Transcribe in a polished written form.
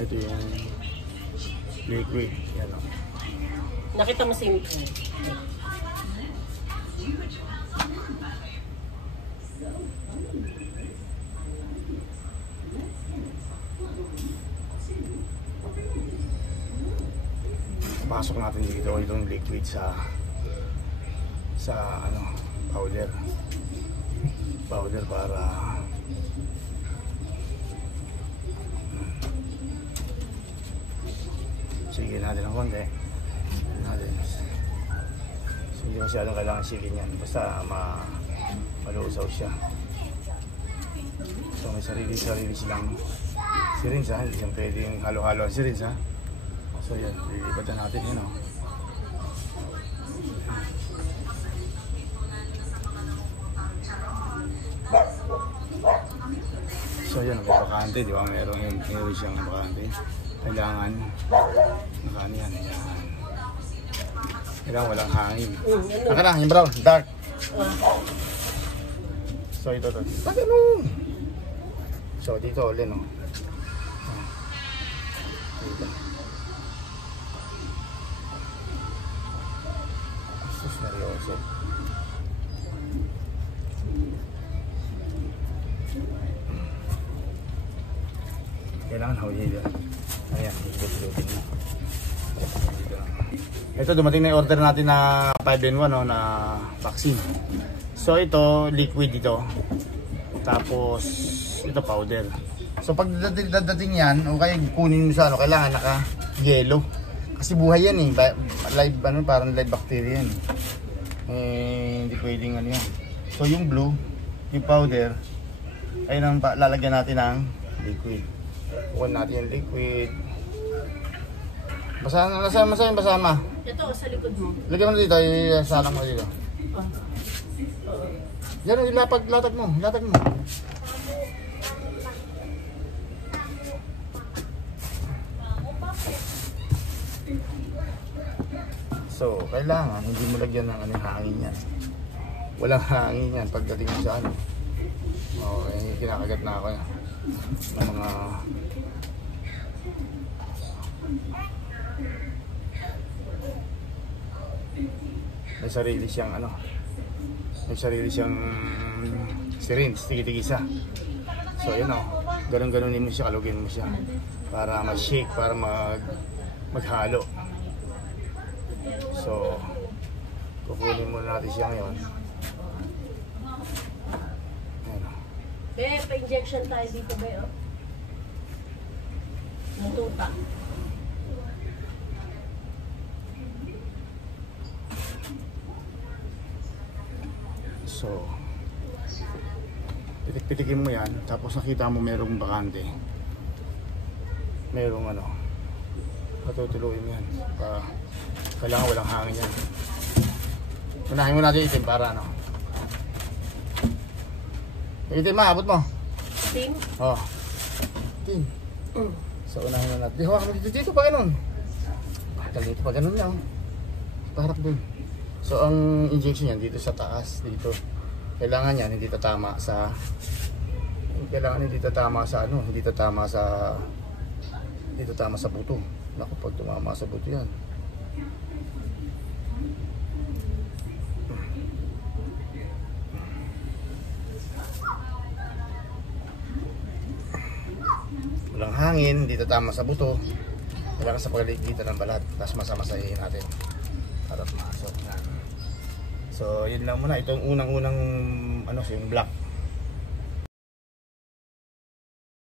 Ito yung liquid. Yan o. Nakita mo same. Pasok natin dito itong liquid sa ano, powder para sige natin ang konti natin. So, hindi masyadong kailangan sigin yan basta malusaw siya. So may sarili silang syringe ha, hindi siyang pwedeng halo-halo ang syringe ha. So yan, lilipatan natin yun o. So yan, may bakante, di ba? Meron siyang bakante. Kailangan nakano yan, yan. Kailangan walang hangin. Naka na, yung brown, dark. So ito. Pag ano? So dito ulit no. Dito. Seryoso. Kailangan hawin yan. Ayan, ikot-ikotin mo. Ito, dumating na yung order natin na 5-in-1 no, na vaccine. So ito, liquid ito. Tapos, ito powder. So pag dadating yan, o kaya kunin mo sa ano, kailangan naka-yellow. Kasi buhay yan eh, live, ano, parang live bacteria yan hindi pwedeng ano yan. So yung blue, yung powder, ayun ang lalagyan natin ng liquid. Kukuha natin yung liquid. Basama. Ito, sa likod mo. Lagyan mo dito, isalang mo dito. Yan, latag mo. So, kailangan hindi mo lagyan ng hangin yan. Walang hangin yan pagdating mo sa ano. Okay, kinakagat na ako yan. Ng mga may sarili siyang ano. May sarili siyang syringe, tigi-tigisa. So, yun o. Ganun-ganunin mo siya, kalugin mo siya. Para ma-shake, para maghalo. So, kukunin muna natin siya ngayon. Ayan o. Pa-injection tayo dito ba yun? Natuta. So, pitik-pitikin mo yan. Tapos nakita mo merong bakante. Merong ano. Patutuloy mo yan. Kailangan walang hangin yan. Unahin mo natin itim para ano. Itim abot mo. Itim? Oo. Itim. So unahin mo natin. Hawakan mo dito pa ganun. Bakal dito pa ganun lang. Parap dun. So ang injection yan dito sa taas. Dito. Kailangan yan hindi tatama sa hindi tatama sa ano. Hindi tatama sa buto. Naku, pag tumama sa buto yan. Walang hangin, hindi tatama sa buto. Kailangan sa pagaligitan ng balat. Tapos masamasahin natin para pumasok na. So yun lang muna. Ito yung unang-unang ano, yung black.